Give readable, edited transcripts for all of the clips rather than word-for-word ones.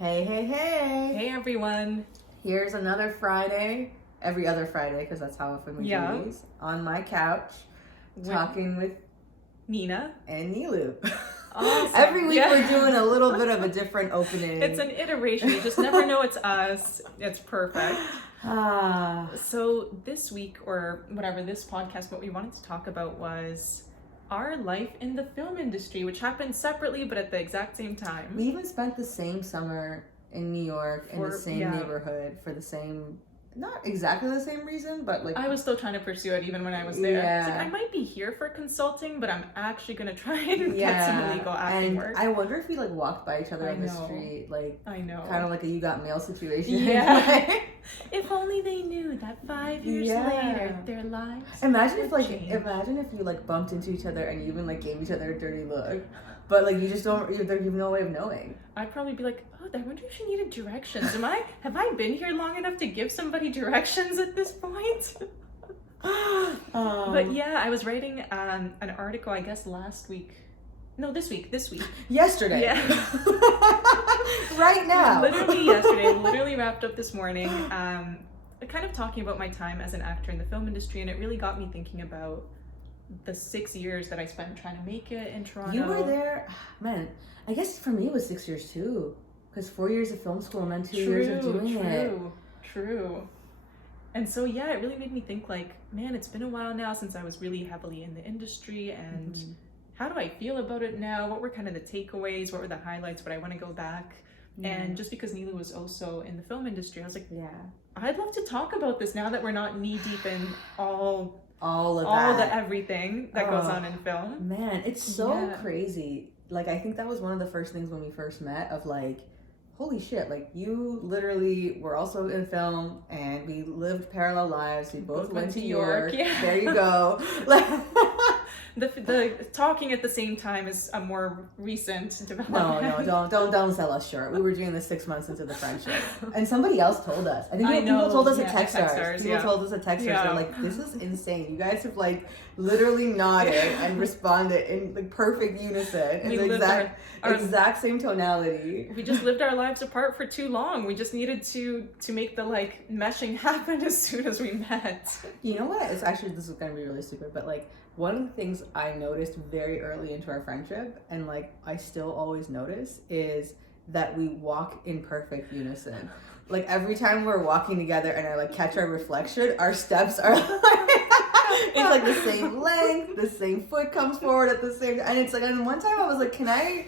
Hey, hey, hey. Hey, everyone. Here's another Friday, every other Friday, because that's how often we do these, on my couch, talking with Nina and Niloo. Awesome. Every week we're doing a little bit of a different opening. It's an iteration. You just never know it's us. It's perfect. So this week, or whatever, this podcast, what we wanted to talk about was our life in the film industry, which happened separately but at the exact same time. We even spent the same summer in New York in the same neighborhood for the same, not exactly the same reason, but like... I was still trying to pursue it even when I was there. It's like, I might be here for consulting, but I'm actually going to try and get some legal acting work. I wonder if we like walked by each other on the street, like kind of like a You Got Mail situation. Yeah. If only they knew that 5 years later their lives imagine if you like bumped into each other and you even like gave each other a dirty look, but like you just don't, you have no way of knowing. I'd probably be like, oh, I wonder if she needed directions. Have I been here long enough to give somebody directions at this point? But yeah, I was writing an article, I guess this week. Yesterday. Yeah. Right now. Literally yesterday. Literally wrapped up this morning. Kind of talking about my time as an actor in the film industry, and it really got me thinking about the 6 years that I spent trying to make it in Toronto. You were there, man. I guess for me it was 6 years too, because 4 years of film school and then 2 years of doing it. True. And so yeah, it really made me think like, man, it's been a while now since I was really heavily in the industry, and how do I feel about it now? What were kind of the takeaways? What were the highlights? Would I want to go back? And just because Niloo was also in the film industry, I was like, I'd love to talk about this now that we're not knee deep in all the everything that goes on in film. Man, it's so crazy. Like, I think that was one of the first things when we first met of like, holy shit, like you literally were also in film and we lived parallel lives. We both went to York. Yeah. There you go. The talking at the same time is a more recent development. No, don't sell us short. We were doing this 6 months into the friendship, and somebody else told us. I think people told us at Techstars. People told us at Techstars. They're like, "This is insane. You guys have like literally nodded and responded in like perfect unison, in the exact same tonality." We just lived our lives apart for too long. We just needed to make the like meshing happen as soon as we met. You know what? It's actually, this is gonna be really stupid, but like, one of the things I noticed very early into our friendship, and like I still always notice, is that we walk in perfect unison. Like every time we're walking together and I like catch our reflection, our steps are like, it's like the same length, the same foot comes forward at the same time. And it's like, and one time I was like, can I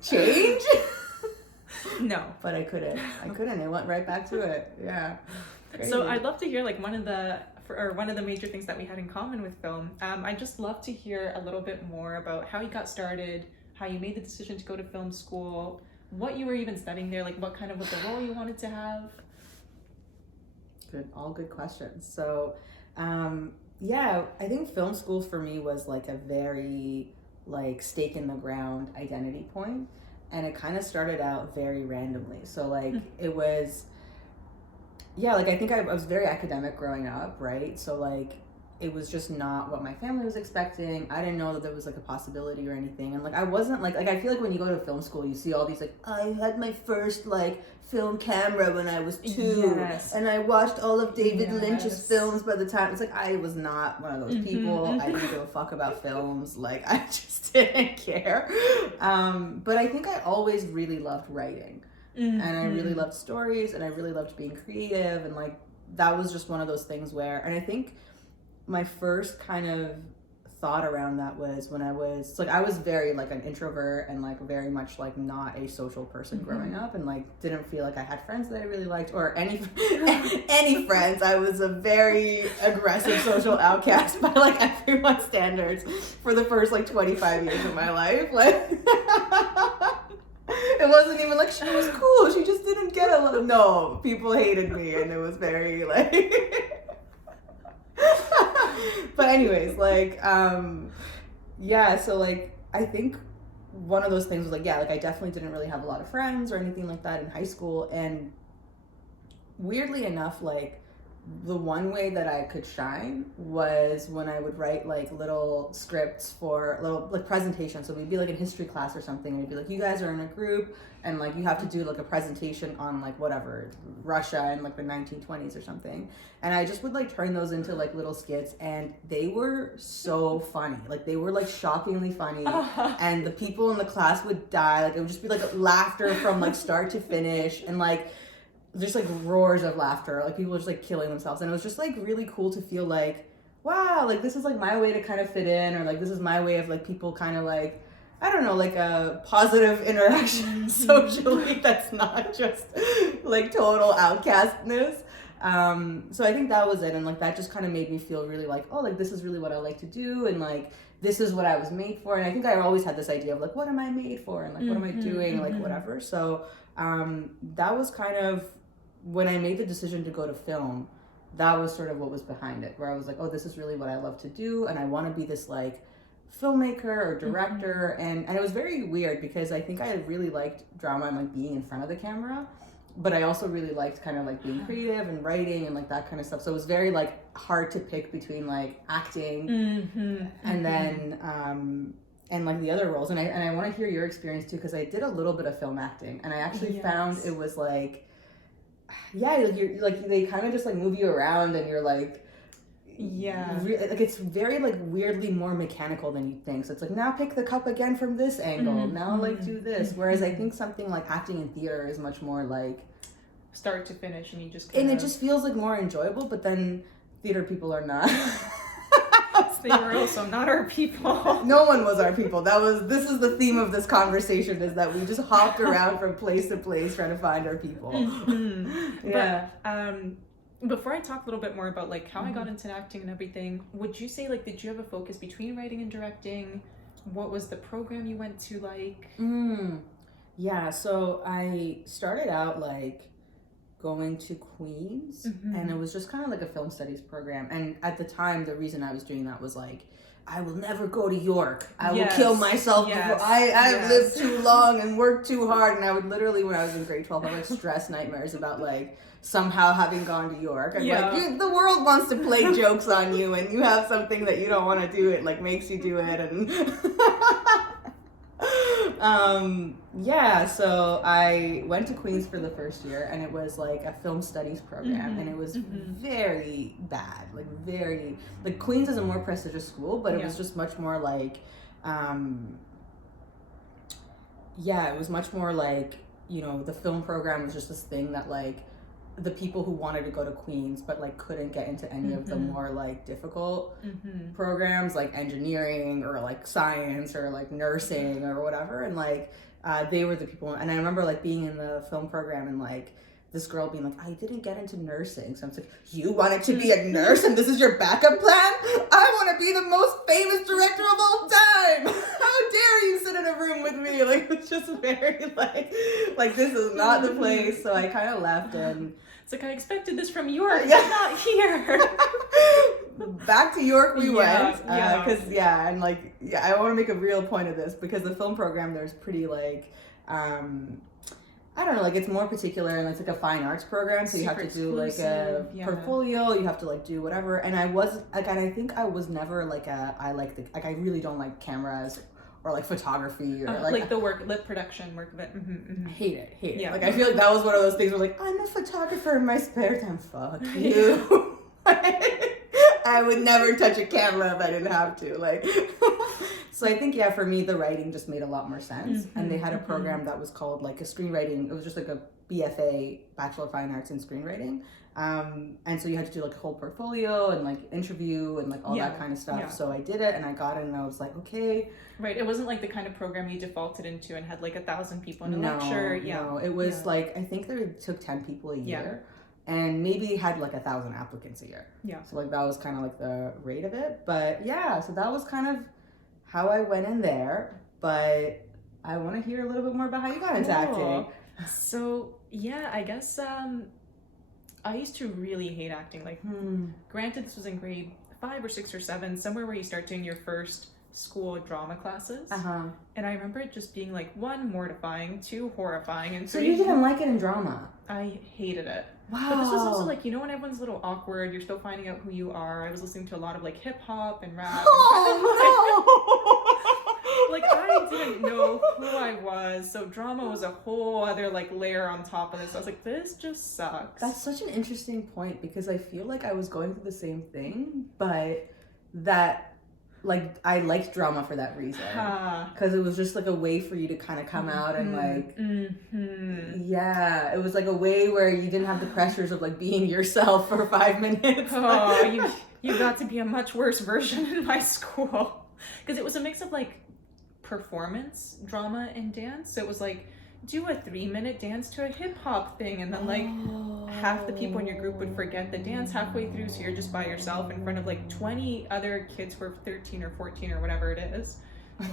change? No. But I couldn't. I went right back to it. Yeah. Crazy. So I'd love to hear like one of the major things that we had in common with film. I'd just love to hear a little bit more about how you got started, how you made the decision to go to film school, what you were even studying there, like what kind of was the role you wanted to have. All good questions. So, I think film school for me was like a very like stake in the ground identity point, and it kind of started out very randomly. So like it was. Yeah, like I think I was very academic growing up, right? So like it was just not what my family was expecting. I didn't know that there was like a possibility or anything. And like I wasn't like I feel like when you go to film school, you see all these like, I had my first like film camera when I was 2. And I watched all of David Lynch's films by the time. It's like I was not one of those people. I didn't give a fuck about films. Like I just didn't care. But I think I always really loved writing. And I really loved stories, and I really loved being creative, and like that was just one of those things where, and I think my first kind of thought around that was when I was very like an introvert and like very much like not a social person growing up, and like didn't feel like I had friends that I really liked or any friends. I was a very aggressive social outcast by like everyone's standards for the first like 25 years of my life. Like it wasn't even like she was cool. She just didn't get a lot. No, people hated me, and it was very like. But anyways, like, so like I think one of those things was like, like I definitely didn't really have a lot of friends or anything like that in high school, and weirdly enough, like the one way that I could shine was when I would write like little scripts for little like presentations. So we'd be like in history class or something, and it'd be like, you guys are in a group and like you have to do like a presentation on like whatever, Russia in like the 1920s or something. And I just would like turn those into like little skits, and they were so funny. Like they were like shockingly funny, and the people in the class would die. Like it would just be like laughter from like start to finish, and like just like roars of laughter, like people were just like killing themselves. And it was just like really cool to feel like, wow, like this is like my way to kind of fit in, or like this is my way of like people kind of like, I don't know, like a positive interaction socially that's not just like total outcastness. So I think that was it, and like that just kind of made me feel really like, oh, like this is really what I like to do, and like this is what I was made for. And I think I always had this idea of like, what am I made for, and like what am I doing, like whatever. So that was kind of when I made the decision to go to film. That was sort of what was behind it, where I was like, oh, this is really what I love to do, and I want to be this like filmmaker or director. And it was very weird because I think I really liked drama and like being in front of the camera, but I also really liked kind of like being creative and writing and like that kind of stuff. So it was very like hard to pick between like acting and then and like the other roles. And I want to hear your experience too, because I did a little bit of film acting, and I actually found it was like, yeah, you're like they kind of just like move you around, and you're like, like it's very like weirdly more mechanical than you think. So it's like, now pick the cup again from this angle, now like do this. Whereas I think something like acting in theater is much more like start to finish, and you just and it just feels like more enjoyable. But then theater people are not. They were also not our people. No one was our people. This is the theme of this conversation, is that we just hopped around from place to place trying to find our people. Yeah. But before I talk a little bit more about like how I got into acting and everything, would you say like, did you have a focus between writing and directing? What was the program you went to like? Yeah, so I started out like going to Queens, and it was just kind of like a film studies program. And at the time, the reason I was doing that was like, I will never go to York. I will kill myself before I've lived too long and worked too hard. And I would literally, when I was in grade 12, have like stress nightmares about like somehow having gone to York. I'm like, the world wants to play jokes on you, and you have something that you don't want to do, it like makes you do it. And so I went to Queens for the first year, and it was like a film studies program, and it was very bad, like very, like Queens is a more prestigious school, but it was just much more like, it was much more like, you know, the film program was just this thing that like the people who wanted to go to Queens but like couldn't get into any of the more like difficult programs like engineering or like science or like nursing or whatever, and like they were the people. And I remember like being in the film program and like this girl being like, I didn't get into nursing. So I'm like, you wanted to be a nurse and this is your backup plan? I want to be the most famous director of all time. How dare you sit in a room with me? Like, it's just very like this is not the place. So I kind of left, and it's like, I expected this from York, but not here. Back to York we went, because and like, I want to make a real point of this, because the film program there's pretty like, I don't know, like it's more particular, and it's like a fine arts program, so you have to do like a portfolio, you have to like do whatever. And I was like, and I think I was never like I really don't like cameras or like photography or like the lit production work of it. Hate it. Yeah. Like I feel like that was one of those things where like, I'm a photographer in my spare time. Fuck you. I would never touch a camera if I didn't have to. Like, so I think for me the writing just made a lot more sense. And they had a program that was called like a screenwriting. It was just like a BFA, Bachelor of Fine Arts in Screenwriting. And so you had to do like a whole portfolio and like interview and like all that kind of stuff. So I did it, and I got it, and I was like, okay. Right. It wasn't like the kind of program you defaulted into and had like 1,000 people in a lecture. No, it was like, I think they took 10 people a year. And maybe had like 1,000 applicants a year. So like that was kind of like the rate of it. But so that was kind of how I went in there. But I want to hear a little bit more about how you got into acting. So I guess I used to really hate acting. Like, granted, this was in grade 5 or 6 or 7, somewhere where you start doing your first school drama classes. Uh-huh. And I remember it just being like, one, mortifying, two, horrifying, and So three, you didn't like it in drama? I hated it. Wow. But this was also like, you know, when everyone's a little awkward, you're still finding out who you are. I was listening to a lot of like hip hop and rap. Like I didn't know who I was, so drama was a whole other like layer on top of this. I was like, this just sucks. That's such an interesting point, because I feel like I was going through the same thing, but that, like, I liked drama for that reason, because it was just like a way for you to kind of come out and like, yeah, it was like a way where you didn't have the pressures of like being yourself for 5 minutes. Oh, you got to be a much worse version in my school, because it was a mix of like performance, drama, and dance. So it was like, do a 3-minute dance to a hip hop thing, and then like half the people in your group would forget the dance halfway through, so you're just by yourself in front of like 20 other kids who are 13 or 14 or whatever it is.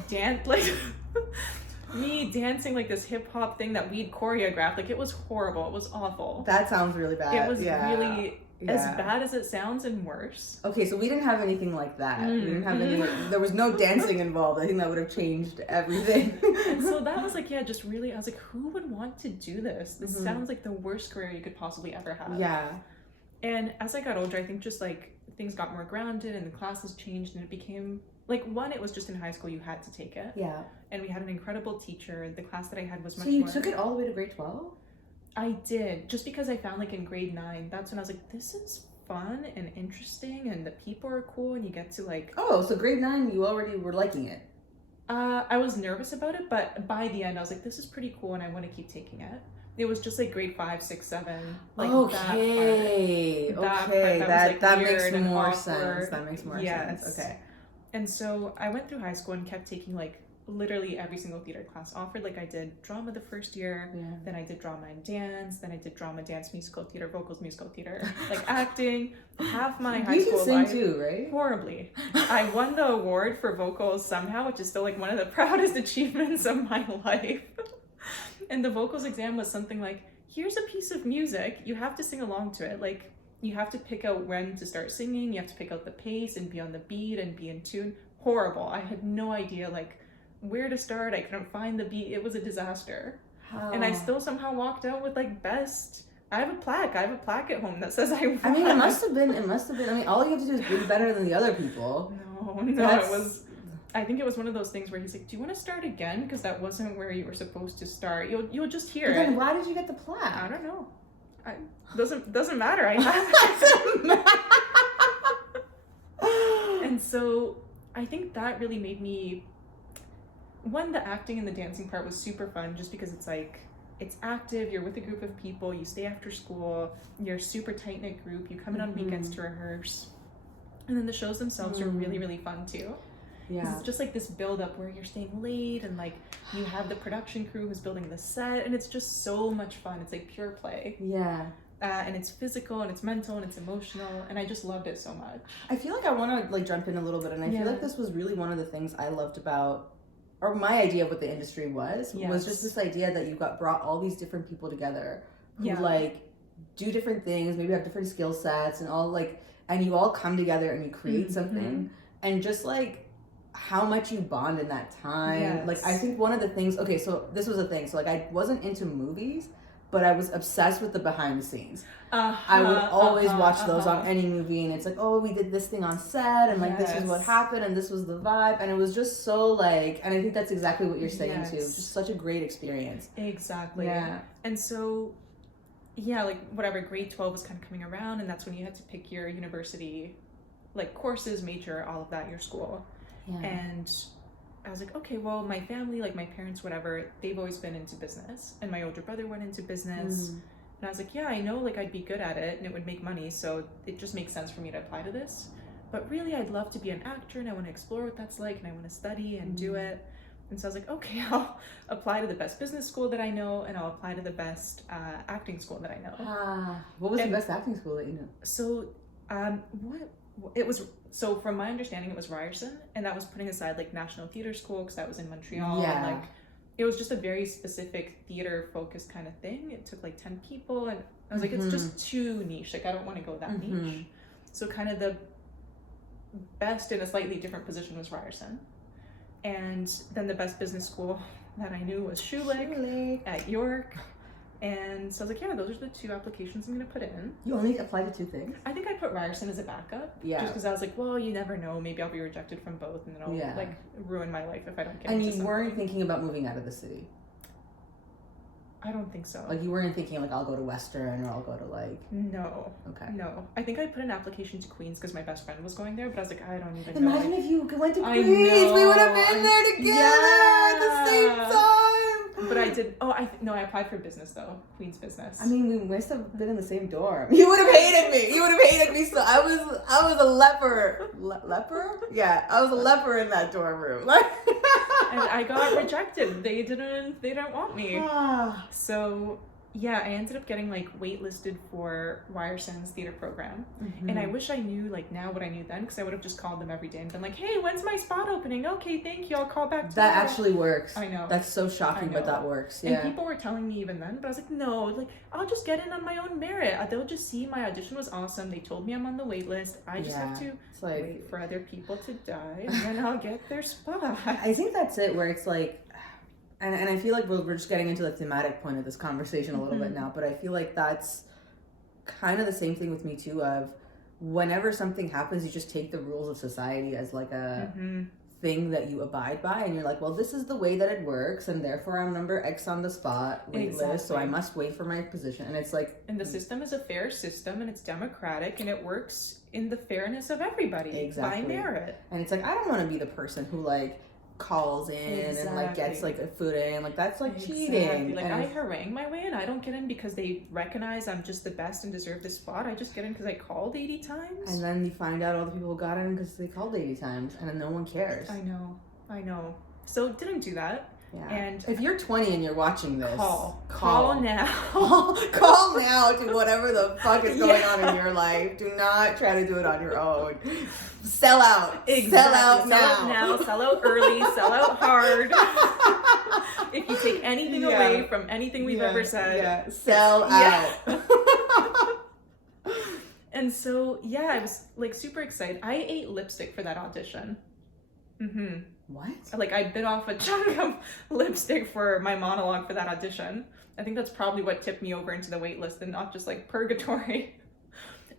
Dance like me dancing like this hip hop thing that we'd choreographed. Like it was horrible. It was awful. That sounds really bad. It was really as bad as it sounds and worse. Okay, so we didn't have anything like that. We didn't have any, there was no dancing involved. I think that would have changed everything. And so that was like, yeah, just really, I was like, who would want to do this? This sounds like the worst career you could possibly ever have. Yeah. And as I got older, I think just like things got more grounded and the classes changed, and it became like, one, it was just in high school, you had to take it. Yeah. And we had an incredible teacher. The class that I had was much more. So you more... took it all the way to grade 12? I did, just because I found like in grade 9, that's when I was like, this is fun and interesting, and the people are cool, and you get to like... Oh, so grade 9, you already were liking it? I was nervous about it, but by the end, I was like, this is pretty cool, and I want to keep taking it. It was just like grade 5, 6, 7. Like okay, that makes more sense. That makes more sense. Okay. And so I went through high school and kept taking like literally every single theater class offered. Like I did drama the first year, then I did drama and dance, then I did drama, dance, musical theater, vocals, musical theater, like acting. Half my high school life. You can sing too, right? Horribly. I won the award for vocals somehow, which is still like one of the proudest achievements of my life. And the vocals exam was something like, here's a piece of music, you have to sing along to it. Like you have to pick out when to start singing, you have to pick out the pace and be on the beat and be in tune. Horrible. I had no idea like where to start. I couldn't find the beat. It was a disaster. And I still somehow walked out with like best. I have a plaque at home that says I won. I mean, it must have been, I mean, all you have to do is be better than the other people. No, it was, I think it was one of those things where he's like, do you want to start again? Because that wasn't where you were supposed to start. You'll just hear it. Then why did you get the plaque? I don't know. Doesn't matter. I have it. And so I think that really made me, one, the acting and the dancing part was super fun, just because it's like, it's active, you're with a group of people, you stay after school, you're a super tight-knit group, you come in on weekends to rehearse. And then the shows themselves are really, really fun too. Yeah. It's just like this build-up where you're staying late, and like you have the production crew who's building the set, and it's just so much fun. It's like pure play. Yeah. And it's physical, and it's mental, and it's emotional, and I just loved it so much. I feel like I want to like jump in a little bit, and I feel like this was really one of the things I loved about, or my idea of what the industry was just this idea that you brought all these different people together who like do different things, maybe have different skill sets, and all like, and you all come together and you create something, and just like how much you bond in that time. Like I think one of the things, okay, so this was a thing, so like I wasn't into movies, but I was obsessed with the behind the scenes. I would always watch those on any movie, and it's like, oh, we did this thing on set, and like this is what happened, and this was the vibe, and it was just so like, and I think that's exactly what you're saying too. Just such a great experience. Exactly. Yeah. And so, like whatever, grade 12 was kind of coming around, and that's when you had to pick your university, like courses, major, all of that, your school. And I was like, okay, well, my family, like my parents, whatever, they've always been into business, and my older brother went into business. And I was like, yeah, I know like I'd be good at it and it would make money, so it just makes sense for me to apply to this. But really, I'd love to be an actor, and I want to explore what that's like, and I want to study and do it. And so I was like, okay, I'll apply to the best business school that I know, and I'll apply to the best acting school that I know. What was the best acting school that you know? So, so from my understanding, it was Ryerson, and that was putting aside like National Theatre School, because that was in Montreal. And like, it was just a very specific theater focused kind of thing. It took like 10 people, and I was like, it's just too niche. Like I don't want to go that niche. So kind of the best in a slightly different position was Ryerson. And then the best business school that I knew was Schulich at York. And so I was like, yeah, those are the 2 applications I'm going to put in. You only applied to 2 things? I think I put Ryerson as a backup. Yeah. Just because I was like, well, you never know. Maybe I'll be rejected from both and then I'll like ruin my life if I don't get And into you weren't thinking about moving out of the city? I don't think so. Like, you weren't thinking, like, I'll go to Western or I'll go to, like... No. Okay. No. I think I put an application to Queens because my best friend was going there, but I was like, I don't even Imagine know. if you went to I Queens. know, We would have been there together at the same time. But I did... Oh, I applied for business, though. Queens business. I mean, we must have been in the same dorm. You would have hated me. You would have hated me. So I was a leper. Leper? Yeah, I was a leper in that dorm room. And I got rejected. They didn't want me. So... Yeah, I ended up getting like waitlisted for Ryerson's theater program. And I wish I knew like now what I knew then, because I would have just called them every day and been like, hey, when's my spot opening? Okay, thank you, I'll call back tomorrow. That actually works. I know. That's so shocking, but that works. Yeah. And people were telling me even then, but I was like, no, like I'll just get in on my own merit. They'll just see my audition was awesome. They told me I'm on the wait list. I just have to wait for other people to die and then I'll get their spot. I think that's it, where it's like, and I feel like we're just getting into the thematic point of this conversation a little bit now, but I feel like that's kind of the same thing with me too, of whenever something happens, you just take the rules of society as like a thing that you abide by, and you're like, well, this is the way that it works, and therefore I'm number X on the spot wait list, so I must wait for my position. And it's like... And the system is a fair system, and it's democratic, and it works in the fairness of everybody by merit. And it's like, I don't want to be the person who like calls in and like gets like a food in, like that's like cheating. Like, I harangue my way and I don't get in because they recognize I'm just the best and deserve this spot. I just get in because I called 80 times. And then you find out all the people got in because they called 80 times, and then no one cares. I know. So didn't do that. Yeah. And if you're 20 and you're watching this, call now. Call now to whatever the fuck is going on in your life. Do not try to do it on your own. Sell out. Sell out now. Sell out early. Sell out hard. If you take anything away from anything we've ever said, sell out. And so, I was like super excited. I ate lipstick for that audition. What? Like, I bit off a chunk of lipstick for my monologue for that audition. I think that's probably what tipped me over into the wait list and not just like purgatory.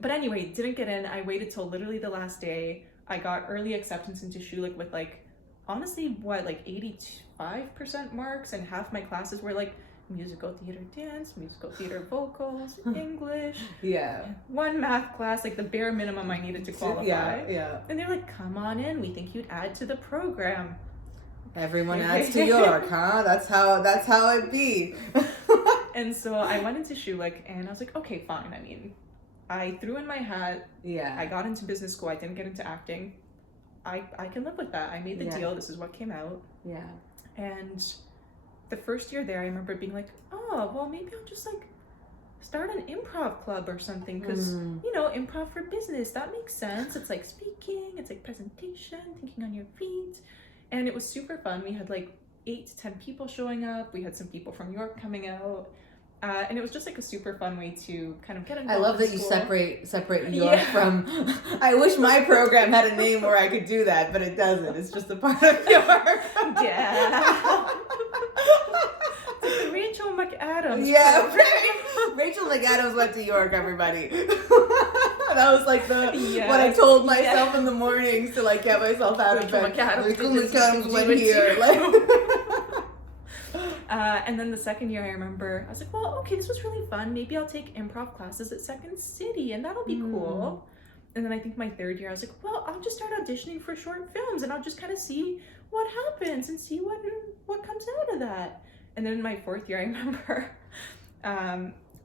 But anyway, didn't get in. I waited till literally the last day. I got early acceptance into Schulich with like, honestly, like 85% marks, and half my classes were like musical theater dance, musical theater vocals, English. One math class, like the bare minimum I needed to qualify. And they're like, come on in, we think you'd add to the program. Everyone adds to York, huh? That's how it be. And so I went into Schulich and I was like, okay, fine. I mean, I threw in my hat. I got into business school. I didn't get into acting. I can live with that. I made the deal. This is what came out. And the first year there, I remember being like, oh, well, maybe I'll just like start an improv club or something, because you know, improv for business, that makes sense. It's like speaking, it's like presentation, thinking on your feet. And it was super fun. We had like 8 to 10 people showing up. We had some people from York coming out. And it was just like a super fun way to kind of get involved. I love that you separate York from... I wish my program had a name where I could do that, but it doesn't. It's just a part of York. It's like the Rachel McAdams. Rachel McAdams went to York, everybody. That was like what I told myself in the mornings to like get myself out of bed. Rachel McAdams went here. And then the second year, I remember, I was like, well, okay, this was really fun. Maybe I'll take improv classes at Second City, and that'll be cool. And then I think my third year, I was like, well, I'll just start auditioning for short films, and I'll just kind of see what happens and see what comes out of that. And then in my fourth year, I remember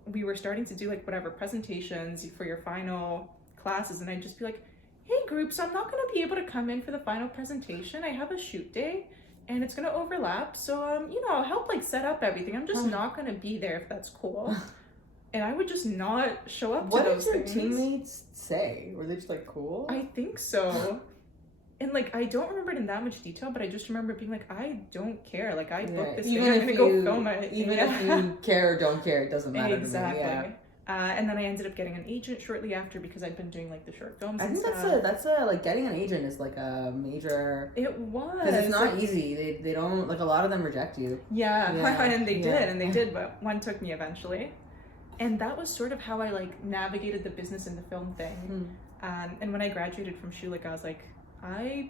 we were starting to do like whatever presentations for your final classes, and I'd just be like, hey group, so I'm not going to be able to come in for the final presentation. I have a shoot day and it's going to overlap, so you know, I'll help like set up everything. I'm just not going to be there if that's cool. And I would just not show up to those things. What did your teammates say? Were they just like, cool? I think so. And like, I don't remember it in that much detail, but I just remember being like, I don't care. Like, I booked this thing, I'm gonna go film it. Even if you care or don't care, it doesn't matter to me. And then I ended up getting an agent shortly after because I'd been doing like the short films. I think that's a like getting an agent is like a major. It was because it's not easy. They don't like a lot of them reject you. Yeah. And they did, but one took me eventually, and that was sort of how I like navigated the business and the film thing. And when I graduated from Schulich, I was like, I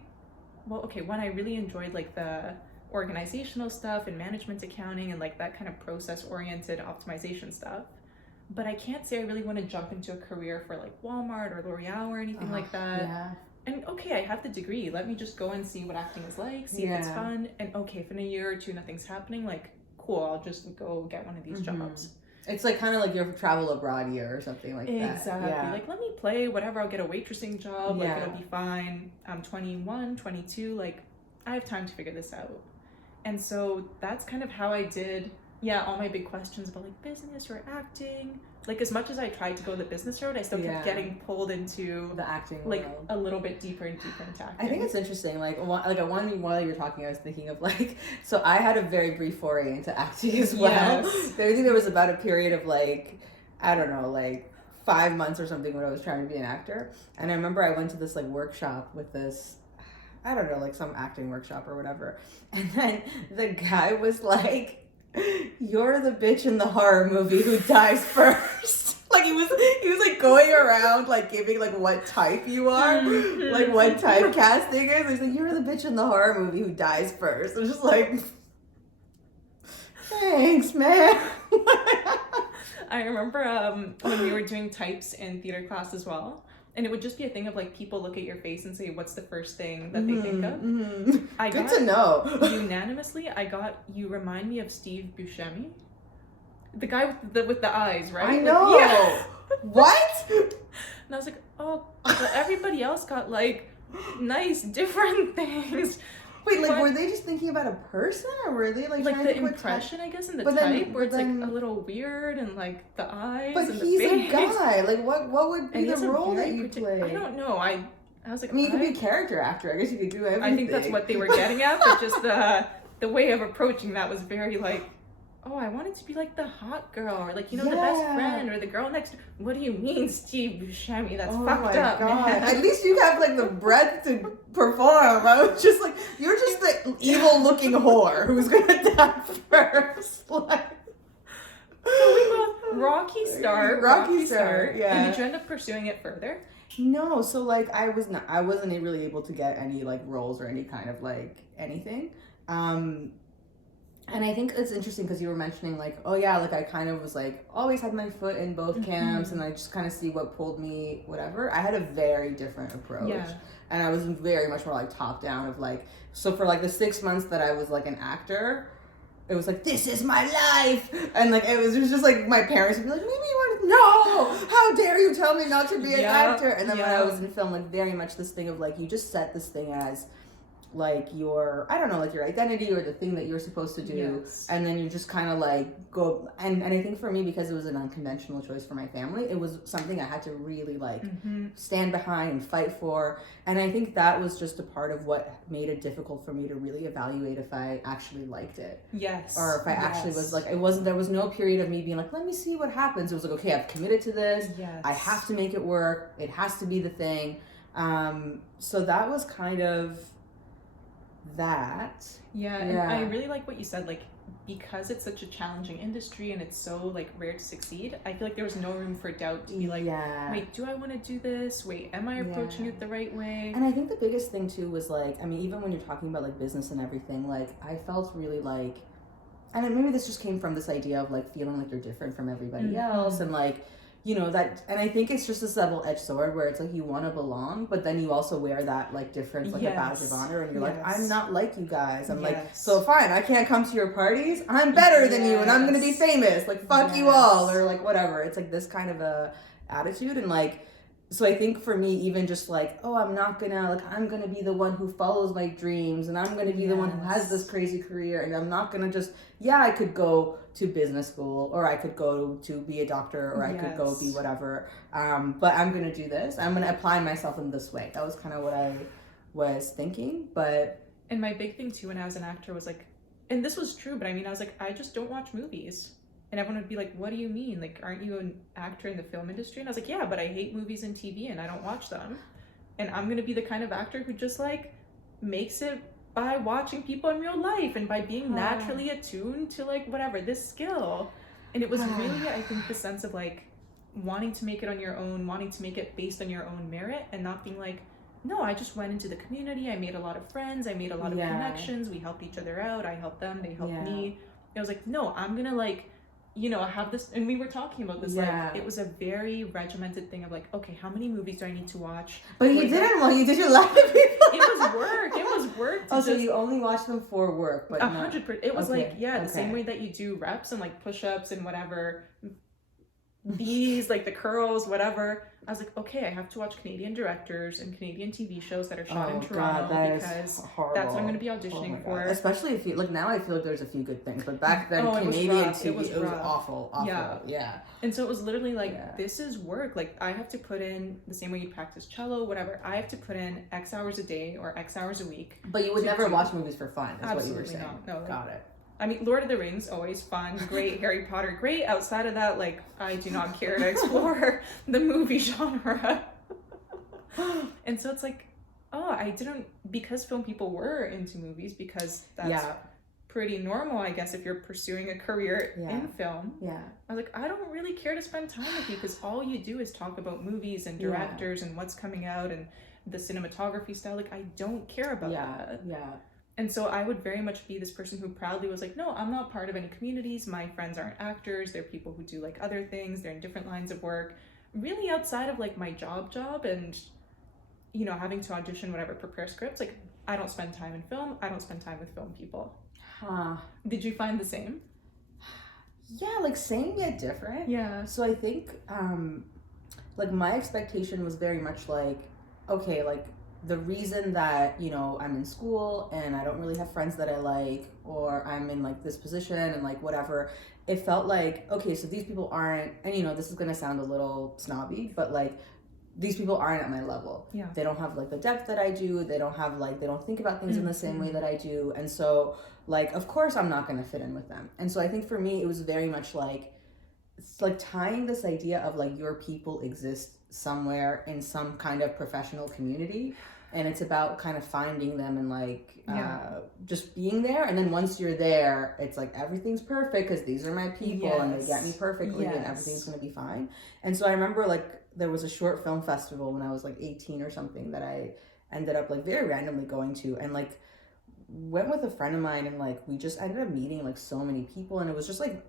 really enjoyed like the organizational stuff and management accounting and like that kind of process oriented optimization stuff. But I can't say I really want to jump into a career for like Walmart or L'Oreal or anything like that. Yeah. And okay, I have the degree. Let me just go and see what acting is like, see if it's fun. And okay, if in a year or two nothing's happening, like, cool, I'll just go get one of these jobs. It's like kind of like your travel abroad year or something like that. Exactly. Yeah. Like, let me play, whatever, I'll get a waitressing job, like, it'll be fine. I'm 21, 22, like, I have time to figure this out. And so that's kind of how I did, all my big questions about, like, business or acting. Like, as much as I tried to go the business road, I still kept getting pulled into the acting like world. A little bit deeper and deeper into acting. I think it's interesting. Like while you were talking, I was thinking of like, so I had a very brief foray into acting as well. Yes. I think there was about a period of like, I don't know, like 5 months or something when I was trying to be an actor. And I remember I went to this like workshop with this, I don't know, like some acting workshop or whatever. And then the guy was like, "You're the bitch in the horror movie who dies first." Like he was like going around like giving like what type you are, like what type casting is. He's like, "You're the bitch in the horror movie who dies first." I was just like, thanks, man. I remember when we were doing types in theater class as well. And it would just be a thing of like people look at your face and say, what's the first thing that they think of? Good to know. Unanimously, you remind me of Steve Buscemi. The guy with the eyes, right? I know. Yeah. What? And I was like, oh, but everybody else got like nice, different things. Wait, like, were they just thinking about a person, or were they like trying the to put impression, I guess, and the type, where it's like a little weird and like the eyes. But and he's the face. a guy. Like, what would be the role that you play? I don't know. I was like, I mean, you could be a character actor. I guess you could do everything. I think that's what they were getting at, but just the way of approaching that was very like, oh, I wanted to be like the hot girl, or like, the best friend, or the girl next to. What do you mean, Steve Buscemi? That's fucked up, man. At least you have like the breadth to perform. I was just like, you're just the evil-looking whore who's gonna die first. Like, so we both Rocky Star. Yeah. And did you end up pursuing it further? No, so like I wasn't really able to get any like roles or any kind of like anything. And I think it's interesting because you were mentioning like, oh yeah, like I kind of was like always had my foot in both camps and I just kind of see what pulled me, whatever. I had a very different approach. Yeah. And I was very much more like top down of like, so for like the 6 months that I was like an actor, it was like, this is my life. And like, it was just like my parents would be like, maybe you want to, no, how dare you tell me not to be an actor. And then when I was in film, like very much this thing of like, you just set this thing as like your, I don't know, like your identity or the thing that you're supposed to do. Yes. And then you just kind of like go, and I think for me, because it was an unconventional choice for my family, it was something I had to really like stand behind and fight for. And I think that was just a part of what made it difficult for me to really evaluate if I actually liked it. Yes. Or if I actually was like, there was no period of me being like, let me see what happens. It was like, okay, I've committed to this. Yes. I have to make it work. It has to be the thing. So that was kind of that. And I really like what you said, like, because it's such a challenging industry and it's so like rare to succeed, I feel like there was no room for doubt to be like, wait, do I want to do this? Wait, am I approaching it the right way? And I think the biggest thing too was like, I mean, even when you're talking about like business and everything, like I felt really like, and maybe this just came from this idea of like feeling like you're different from everybody else, and like, that, and I think it's just this double-edged sword where it's like you want to belong, but then you also wear that like difference, like a badge of honor, and you're like, I'm not like you guys. I'm like, so fine, I can't come to your parties. I'm better than you, and I'm gonna be famous. Like fuck you all, or like whatever. It's like this kind of a attitude, and like, so I think for me, even just like, oh, I'm gonna be the one who follows my dreams, and I'm gonna be the one who has this crazy career, and I'm not gonna just, I could go to business school, or I could go to be a doctor, or I could go be whatever, but I'm gonna do this. I'm gonna apply myself in this way. That was kind of what I was thinking, but... And my big thing too when I was an actor was like, and this was true, but I mean, I was like, I just don't watch movies. And everyone would be like, what do you mean? Like, aren't you an actor in the film industry? And I was like, yeah, but I hate movies and TV and I don't watch them. And I'm going to be the kind of actor who just like makes it by watching people in real life and by being naturally attuned to like whatever, this skill. And it was really, I think, the sense of like wanting to make it on your own, wanting to make it based on your own merit and not being like, no, I just went into the community. I made a lot of friends. I made a lot of connections. We helped each other out. I helped them. They helped me. I was like, no, I'm going to like, you know, have this. And we were talking about this. Like, it was a very regimented thing of like, okay, how many movies do I need to watch? But you didn't. Well, you did a lot of people. It was work. It was work. Oh, so you only watch them for work, but 100%. It was like, the same way that you do reps and like push-ups and whatever. These like the curls, whatever. I was like, okay, I have to watch Canadian directors and Canadian TV shows that are shot in Toronto because that's what I'm going to be auditioning for. Especially if you like now, I feel like there's a few good things, but back then Canadian TV it was awful. Yeah. And so it was literally like this is work. Like I have to put in the same way you practice cello, whatever. I have to put in X hours a day or X hours a week. But you would never watch movies for fun. Is Absolutely what you were saying. Not. No, got it. I mean, Lord of the Rings, always fun, great. Harry Potter, great. Outside of that, like, I do not care to explore the movie genre. And so it's like, oh, I didn't, because film people were into movies, because that's pretty normal, I guess, if you're pursuing a career in film. Yeah. I was like, I don't really care to spend time with you, because all you do is talk about movies and directors and what's coming out and the cinematography style. Like, I don't care about that. Yeah. And so I would very much be this person who proudly was like, no, I'm not part of any communities. My friends aren't actors. They're people who do like other things. They're in different lines of work. Really outside of like my job and, you know, having to audition, whatever, prepare scripts. Like I don't spend time in film. I don't spend time with film people. Did you find the same? Yeah, like same yet different. Yeah. So I think like my expectation was very much like, okay, like the reason that, you know, I'm in school and I don't really have friends that I like, or I'm in like this position and like whatever, it felt like, okay, so these people aren't, and you know, this is going to sound a little snobby, but like these people aren't at my level. Yeah. They don't have like the depth that I do. They don't have like, they don't think about things in the same way that I do. And so like, of course I'm not going to fit in with them. And so I think for me, it was very much like, it's like tying this idea of like your people exist somewhere in some kind of professional community, and it's about kind of finding them and like just being there. And then once you're there, it's like everything's perfect because these are my people and they get me perfectly and everything's gonna be fine. And so I remember like there was a short film festival when I was like 18 or something that I ended up like very randomly going to, and like went with a friend of mine, and like we just ended up meeting like so many people, and it was just like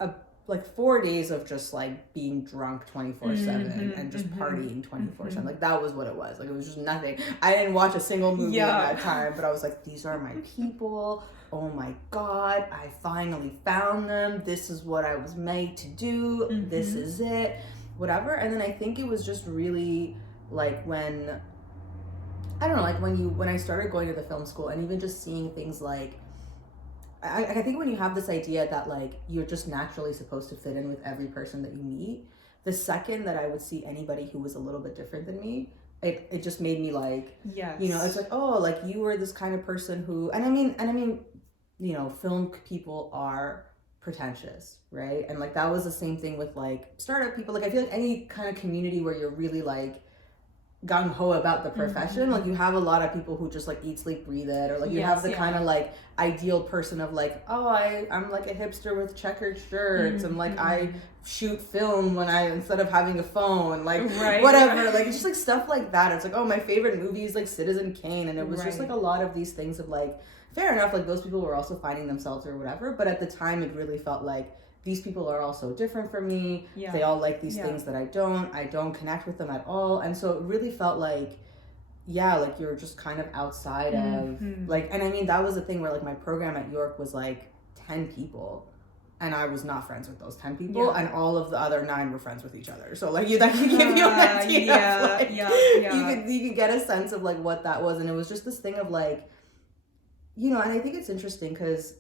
4 days of just like being drunk 24/7 and just partying 24/7. Like that was what it was. Like it was just nothing. I didn't watch a single movie at that time, but I was like, these are my people. Oh my God, I finally found them. This is what I was made to do. This is it. Whatever. And then I think it was just really like when, I don't know, like when I started going to the film school and even just seeing things like, I think when you have this idea that like you're just naturally supposed to fit in with every person that you meet, the second that I would see anybody who was a little bit different than me, it just made me like, you know, it's like, oh, like you were this kind of person who, and I mean, you know, film people are pretentious, right? And like that was the same thing with like startup people. Like I feel like any kind of community where you're really like gung-ho about the profession, like you have a lot of people who just like eat, sleep, breathe it, or like you have the kind of like ideal person of like, oh, I'm like a hipster with checkered shirts and like I shoot film when instead of having a phone, like whatever, like it's just like stuff like that. It's like, oh, my favorite movie is like Citizen Kane, and it was just like a lot of these things of like, fair enough, like those people were also finding themselves or whatever, but at the time it really felt like these people are all so different from me. They all like these things that I don't connect with them at all. And so it really felt like, like you're just kind of outside of like, and I mean, that was the thing where like my program at York was like 10 people and I was not friends with those 10 people and all of the other 9 were friends with each other. So like that can give you an idea of, like, you could get a sense of like what that was. And it was just this thing of like, you know, and I think it's interesting because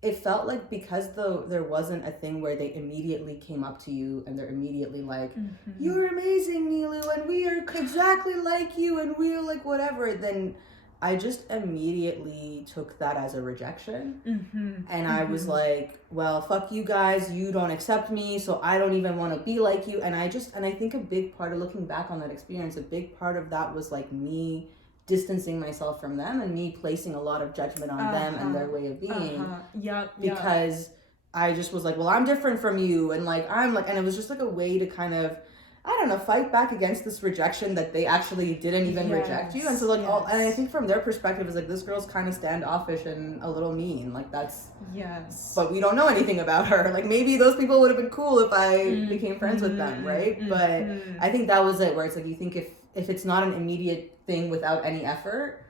it felt like because though there wasn't a thing where they immediately came up to you and they're immediately like, you're amazing, Niloo, and we are exactly like you and we're like whatever, then I just immediately took that as a rejection. And I was Mm-hmm. like, well, fuck you guys, you don't accept me, so I don't even want to be like you. And I think a big part of looking back on that experience, a big part of that was like me distancing myself from them and me placing a lot of judgment on them and Uh-huh. their way of being, Uh-huh. Yep, yep. because I just was like, well, I'm different from you, and like I'm like, and it was just like a way to kind of, I don't know, fight back against this rejection that they actually didn't even reject you. And so Yes, like all, and I yes. think from their perspective is like, this girl's kind of standoffish and a little mean, like that's, Yes. but we don't know anything about her. Like maybe those people would have been cool if I became friends with them, right? Mm-hmm. But Mm-hmm. I think that was it, where it's like, you think if it's not an immediate thing without any effort,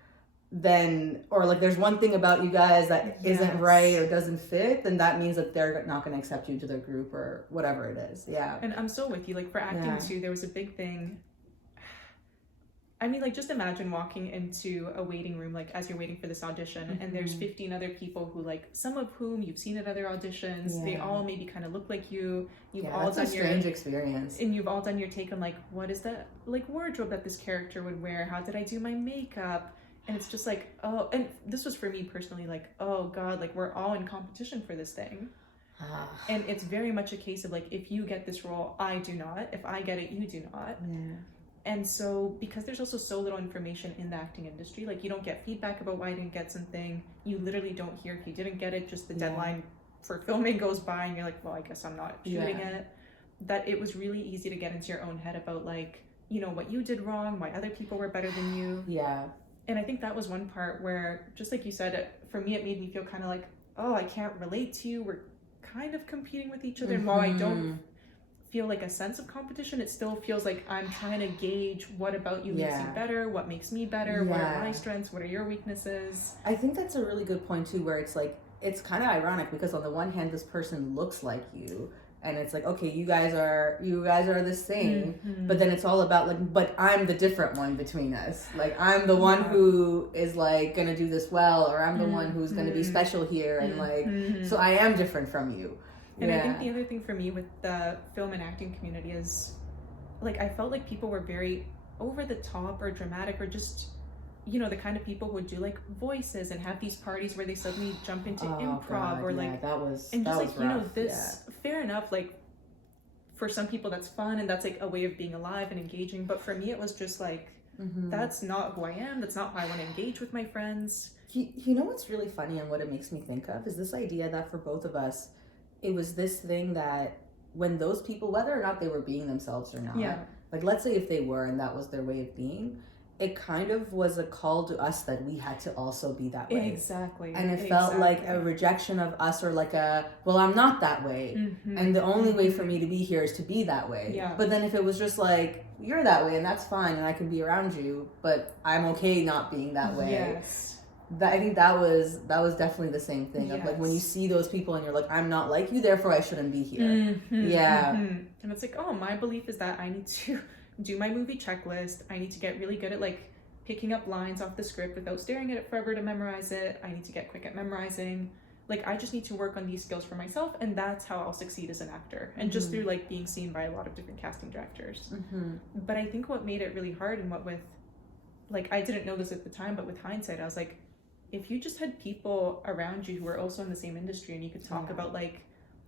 then, or like there's one thing about you guys that isn't right Yes. or doesn't fit, then that means that they're not going to accept you to their group or whatever it is. Yeah. And I'm so with you. Like for acting Yeah. too, there was a big thing. I mean, like, just imagine walking into a waiting room, like, as you're waiting for this audition, and there's 15 other people who, like, some of whom you've seen at other auditions. They Yeah. all maybe kind of look like you. You've Yeah, all that's a done your strange experience. and you've all done your take on, like, what is that, like, wardrobe that this character would wear? How did I do my makeup? And it's just like, oh, and this was for me personally, like, oh God, like, we're all in competition for this thing. And it's very much a case of, like, if you get this role, I do not. If I get it, you do not. Yeah. And so, because there's also so little information in the acting industry, like, you don't get feedback about why I didn't get something. You literally don't hear if you didn't get it, just the deadline for filming goes by, and you're like, well, I guess I'm not shooting it. That it was really easy to get into your own head about, like, you know, what you did wrong, why other people were better than you. Yeah. And I think that was one part where, just like you said, for me, it made me feel kind of like, oh, I can't relate to you. We're kind of competing with each other. And while I don't feel like a sense of competition, it still feels like I'm trying to gauge what about you makes you better, what makes me better, what are my strengths, what are your weaknesses. I think that's a really good point too, where it's like, it's kind of ironic because on the one hand this person looks like you, and it's like, okay, you guys are the same, but then it's all about like, but I'm the different one between us, like I'm the one who is like gonna do this well, or I'm the one who's gonna be special here, and like so I am different from you. And I think the other thing for me with the film and acting community is, like, I felt like people were very over the top or dramatic, or just, you know, the kind of people who would do like voices and have these parties where they suddenly jump into improv, or like, that was, and just that like, was you know, rough. this, fair enough, like, for some people that's fun and that's like a way of being alive and engaging, but for me it was just like, that's not who I am, that's not how I want to engage with my friends. You know what's really funny and what it makes me think of is this idea that for both of us, it was this thing that when those people, whether or not they were being themselves or not, like let's say if they were and that was their way of being, it kind of was a call to us that we had to also be that way. Exactly. And it felt like a rejection of us, or like a, well, I'm not that way. And the only way for me to be here is to be that way. But then if it was just like, you're that way and that's fine and I can be around you, but I'm okay not being that way. I think that was definitely the same thing of like when you see those people and you're like, I'm not like you, therefore I shouldn't be here. And it's like, oh, my belief is that I need to do my movie checklist. I need to get really good at like picking up lines off the script without staring at it forever to memorize it. I need to get quick at memorizing. Like, I just need to work on these skills for myself, and that's how I'll succeed as an actor. And just through like being seen by a lot of different casting directors. But I think what made it really hard, and what with, like, I didn't know this at the time, but with hindsight, I was like, if you just had people around you who were also in the same industry and you could talk about like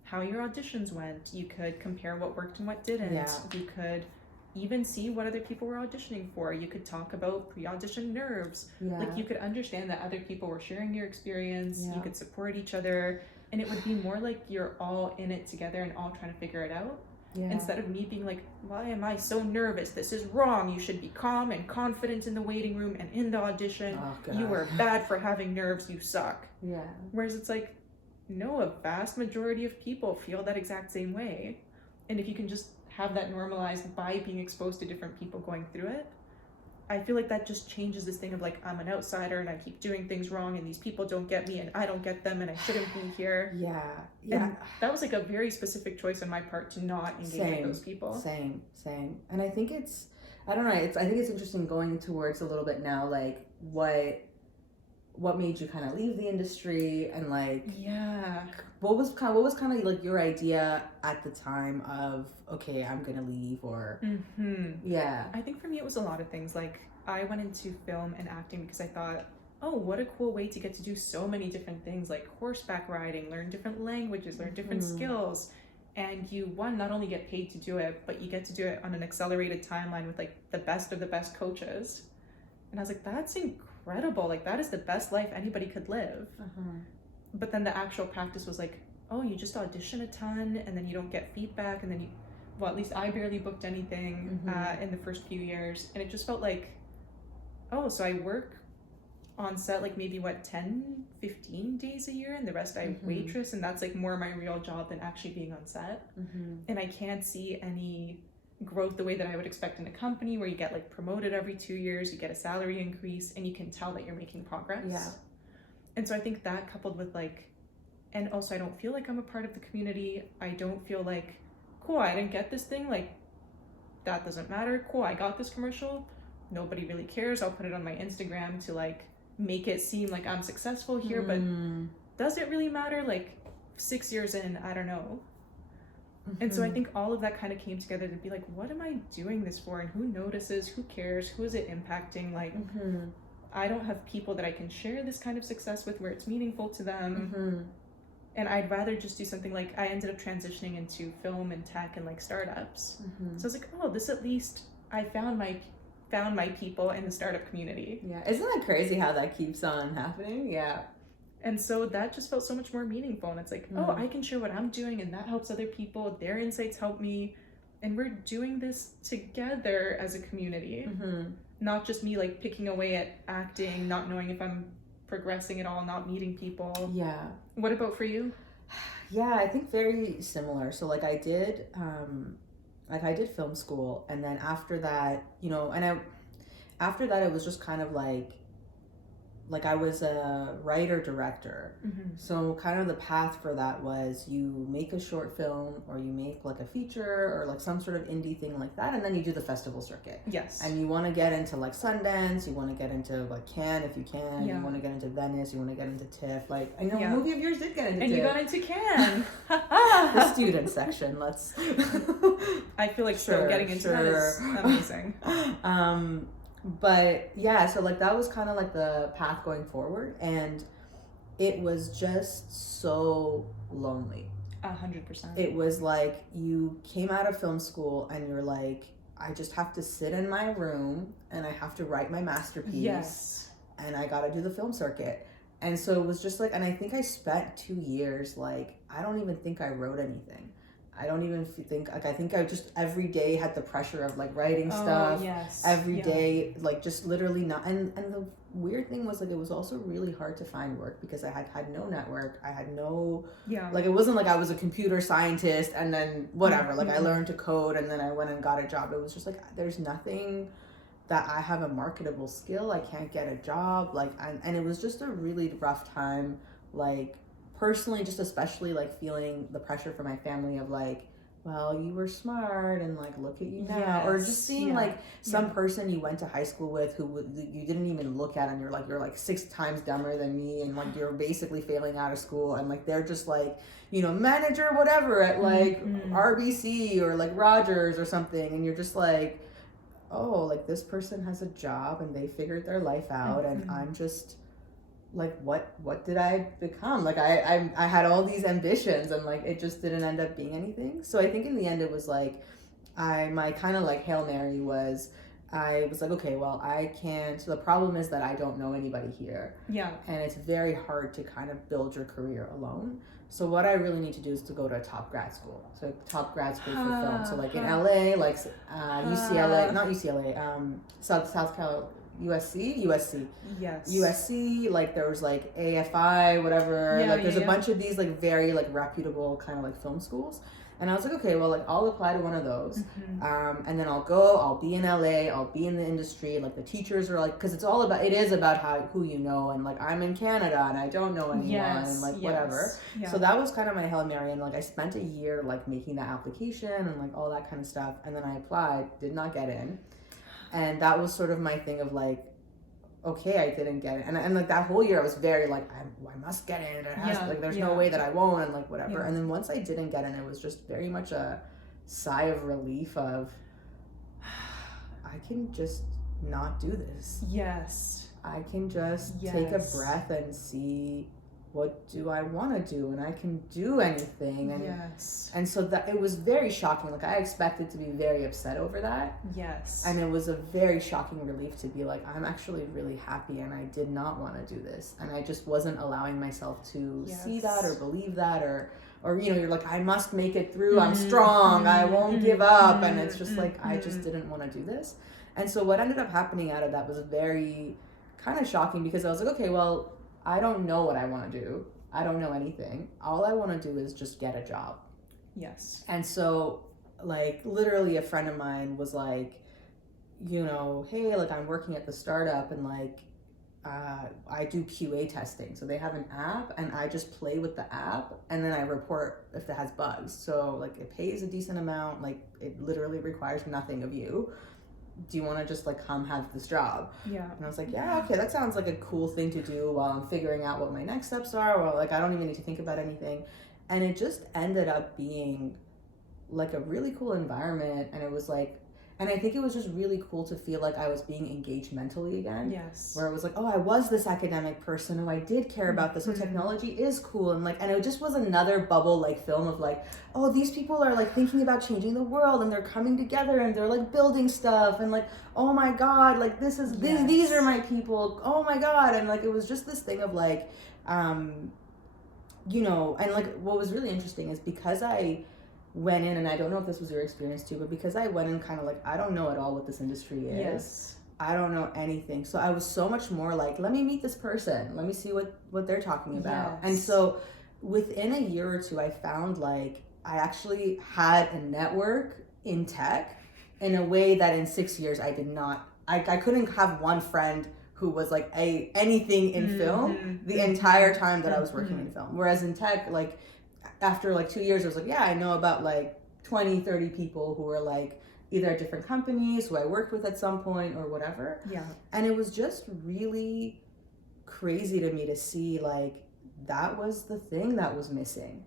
how your auditions went, you could compare what worked and what didn't, you could even see what other people were auditioning for, you could talk about pre-audition nerves, like you could understand that other people were sharing your experience, you could support each other, and it would be more like you're all in it together and all trying to figure it out. Instead of me being like, why am I so nervous? This is wrong. You should be calm and confident in the waiting room and in the audition. You were bad for having nerves. You suck. Whereas it's like, no, a vast majority of people feel that exact same way. And if you can just have that normalized by being exposed to different people going through it, I feel like that just changes this thing of like, I'm an outsider and I keep doing things wrong and these people don't get me and I don't get them and I shouldn't be here. And that was like a very specific choice on my part to not engage with those people. Same. And I think it's, I don't know, I think it's interesting going towards a little bit now, like what made you kind of leave the industry, and like what was kind of like your idea at the time of, okay, I'm gonna leave, or I think for me it was a lot of things. Like, I went into film and acting because I thought oh, what a cool way to get to do so many different things, like horseback riding, learn different languages, learn different skills. And you, one, not only get paid to do it, but you get to do it on an accelerated timeline with like the best of the best coaches. And I was like, that's incredible. Like, that is the best life anybody could live. But then the actual practice was like, oh, you just audition a ton and then you don't get feedback. And then well, at least I barely booked anything in the first few years. And it just felt like, oh, so I work on set like maybe 10-15 days a year, and the rest I waitress, and that's like more my real job than actually being on set. And I can't see any growth the way that I would expect in a company where you get like promoted every 2 years, you get a salary increase, and you can tell that you're making progress. And so I think that, coupled with like, and also I don't feel like I'm a part of the community. I don't feel like, cool, I didn't get this thing, like that doesn't matter. Cool, I got this commercial, nobody really cares, I'll put it on my Instagram to like make it seem like I'm successful here, but does it really matter? Like 6 years in, I don't know. And so I think all of that kind of came together to be like, what am I doing this for? And who notices? Who cares? Who is it impacting? Like, I don't have people that I can share this kind of success with where it's meaningful to them. And I'd rather just do something like, I ended up transitioning into film and tech and like startups. So I was like, oh, this, at least I found my people in the startup community. Yeah, isn't that crazy how that keeps on happening? Yeah. And so that just felt so much more meaningful. And it's like, oh, I can share what I'm doing, and that helps other people. Their insights help me. And we're doing this together as a community. Not just me like picking away at acting, not knowing if I'm progressing at all, not meeting people. Yeah. What about for you? Yeah, I think very similar. So like I did film school, and then after that, after that it was just kind of like I was a writer director. So kind of the path for that was you make a short film, or you make like a feature, or like some sort of indie thing like that, and then you do the festival circuit. Yes. And you want to get into like Sundance, you want to get into like Cannes if you can, you want to get into Venice, you want to get into TIFF. Like, I know a movie of yours did get into and TIFF. You got into Cannes. The student section, let's I feel like still getting into that is amazing. But yeah, so like that was kind of like the path going forward, and it was just so lonely. 100%. It was like you came out of film school and you're like, I just have to sit in my room and I have to write my masterpiece. Yes. And I got to do the film circuit. And so it was just like, and I think I spent 2 years, like, I don't even think I wrote anything. I don't even think, like, I think I just every day had the pressure of like writing stuff. Every day, like just literally not. And the weird thing was like, it was also really hard to find work because I had no network. I had no, like, it wasn't like I was a computer scientist and then whatever, like I learned to code and then I went and got a job. It was just like, there's nothing that I have a marketable skill. I can't get a job. Like, and it was just a really rough time. Like, personally, just especially like feeling the pressure from my family of like, well, you were smart and like look at you now, or just seeing like some person you went to high school with who you didn't even look at, and you're like 6 times dumber than me, and like you're basically failing out of school, and like they're just like, manager whatever at like RBC or like Rogers or something, and you're just like, oh, like this person has a job and they figured their life out, and I'm just like, what did I become? Like I had all these ambitions and like it just didn't end up being anything. So I think in the end it was like my kind of like Hail Mary was, I was like, okay, well, I can't, the problem is that I don't know anybody here. Yeah. And it's very hard to kind of build your career alone. So what I really need to do is to go to a top grad school. So top grad school for film. So like in LA, like UCLA, not UCLA, South Carolina, USC, yes, USC, like there was like AFI, whatever, like there's a bunch of these like very like reputable kind of like film schools, and I was like, okay, well, like I'll apply to one of those, and then I'll be in LA, I'll be in the industry, like the teachers are like, because it is about who you know, and like I'm in Canada and I don't know anyone, and like whatever. So that was kind of my Hail Mary, and like I spent a year like making that application and like all that kind of stuff, and then I applied, did not get in. And that was sort of my thing of like, okay, I didn't get it. And like that whole year I was very like, I must get in. It has, like, there's no way that I won't, and like whatever. And then once I didn't get in, it was just very much a sigh of relief of, I can just not do this. Yes. I can just Yes. take a breath and see what do I want to do, and I can do anything. And Yes. and so that it was very shocking. Like I expected to be very upset over that. Yes. And it was a very shocking relief to be like, I'm actually really happy and I did not want to do this. And I just wasn't allowing myself to see that or believe that or you know, you're like, I must make it through. I'm strong. I won't give up. And it's just like, I just didn't want to do this. And so what ended up happening out of that was very kind of shocking because I was like, okay, well, I don't know what I want to do. I don't know anything. All I want to do is just get a job. Yes. And so, like, literally a friend of mine was like, you know, hey, like, I'm working at the startup and, like, I do QA testing. So they have an app and I just play with the app and then I report if it has bugs. So, like, it pays a decent amount. Like, it literally requires nothing of you. Do you want to just like come have this job? Yeah. And I was like, yeah, okay, that sounds like a cool thing to do while I'm figuring out what my next steps are. Or like, I don't even need to think about anything. And it just ended up being like a really cool environment. And it was like, and I think it was just really cool to feel like I was being engaged mentally again. Yes. Where it was like, oh, I was this academic person. Oh, I did care about this. Oh, technology is cool. And like, and it just was another bubble like film of like, oh, these people are like thinking about changing the world and they're coming together and they're like building stuff and like, oh my God, like this is, these are my people. Oh my God. And like, it was just this thing of like, you know, and like what was really interesting is because I went in, and I don't know if this was your experience too, but because I went in kind of like, I don't know at all what this industry is. Yes. I don't know anything. So I was so much more like, let me meet this person. Let me see what they're talking about. Yes. And so within a year or two, I found like I actually had a network in tech in a way that in 6 years I did not. I couldn't have one friend who was like anything in film the entire time that I was working in film. Whereas in tech, like after like 2 years, I was like, yeah, I know about like 20, 30 people who were like either at different companies who I worked with at some point or whatever. Yeah. And it was just really crazy to me to see like that was the thing that was missing.